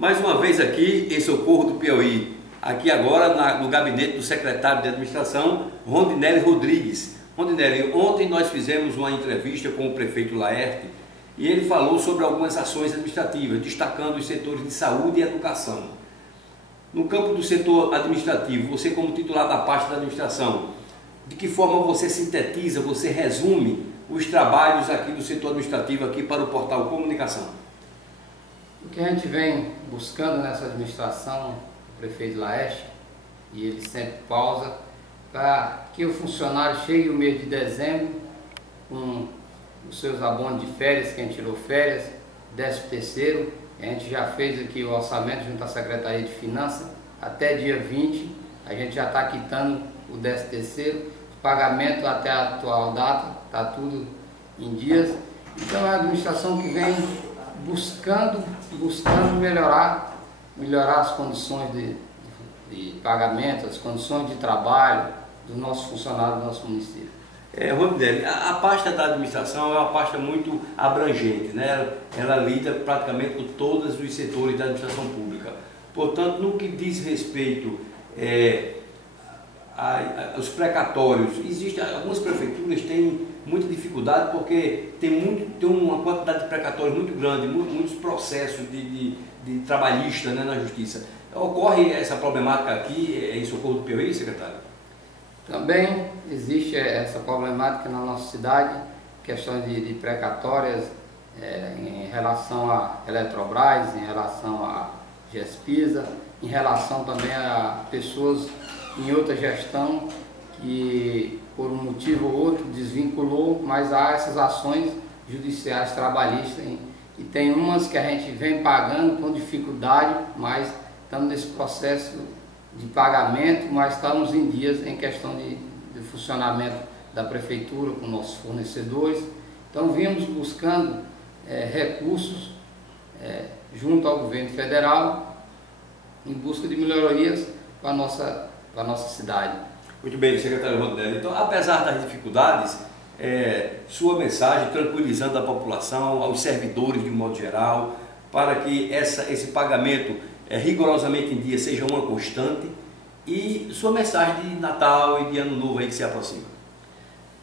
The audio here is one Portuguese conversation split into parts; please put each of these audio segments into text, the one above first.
Mais uma vez aqui em Socorro do Piauí, aqui agora no gabinete do secretário de Administração, Rondinelli Rodrigues. Rondinelli, ontem nós fizemos uma entrevista com o prefeito Laerte e ele falou sobre algumas ações administrativas, destacando os setores de saúde e educação. No campo do setor administrativo, você como titular da pasta da administração, de que forma você sintetiza, você resume os trabalhos aqui do setor administrativo aqui para o portal Comunicação? O que a gente vem buscando nessa administração, o prefeito Laerte, e ele sempre pausa, para que o funcionário chegue o mês de dezembro com os seus abonos de férias, quem tirou férias, 13º, a gente já fez aqui o orçamento junto à Secretaria de Finanças, até dia 20, a gente já está quitando o 13º, pagamento até a atual data, está tudo em dias. Então é a administração que vem buscando melhorar as condições de pagamento, as condições de trabalho dos nossos funcionários do nosso município. Rondinelli, a pasta da administração é uma pasta muito abrangente, né? Ela lida praticamente com todos os setores da administração pública. Portanto, no que diz respeito aos precatórios, algumas prefeituras têm muita dificuldade porque tem uma quantidade de precatórios muito grande, muitos processos de trabalhista, né, na justiça. Ocorre essa problemática aqui em Socorro do Piauí, secretário? Também existe essa problemática na nossa cidade, questões de precatórias em relação à Eletrobras, em relação à GESPISA, em relação também a pessoas em outra gestão que por um motivo ou outro desvinculou, mas há essas ações judiciais trabalhistas e tem umas que a gente vem pagando com dificuldade, mas estamos nesse processo de pagamento, mas estamos em dias em questão de funcionamento da prefeitura com nossos fornecedores. Então vimos buscando recursos junto ao governo federal em busca de melhorias para a nossa cidade. Muito bem, secretário Rondinelli. Então, apesar das dificuldades, sua mensagem tranquilizando a população, aos servidores de um modo geral, para que esse pagamento rigorosamente em dia seja uma constante, e sua mensagem de Natal e de Ano Novo aí que se aproxima.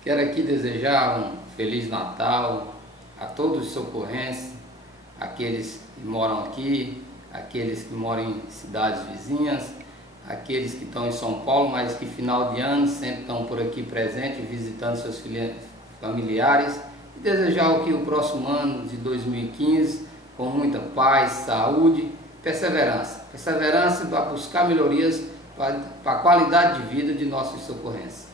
Quero aqui desejar um Feliz Natal a todos os socorrenses, aqueles que moram aqui, aqueles que moram em cidades vizinhas, aqueles que estão em São Paulo, mas que final de ano sempre estão por aqui presentes, visitando seus familiares, e desejar que o próximo ano de 2015, com muita paz, saúde, perseverança para buscar melhorias para a qualidade de vida de nossos socorrenses.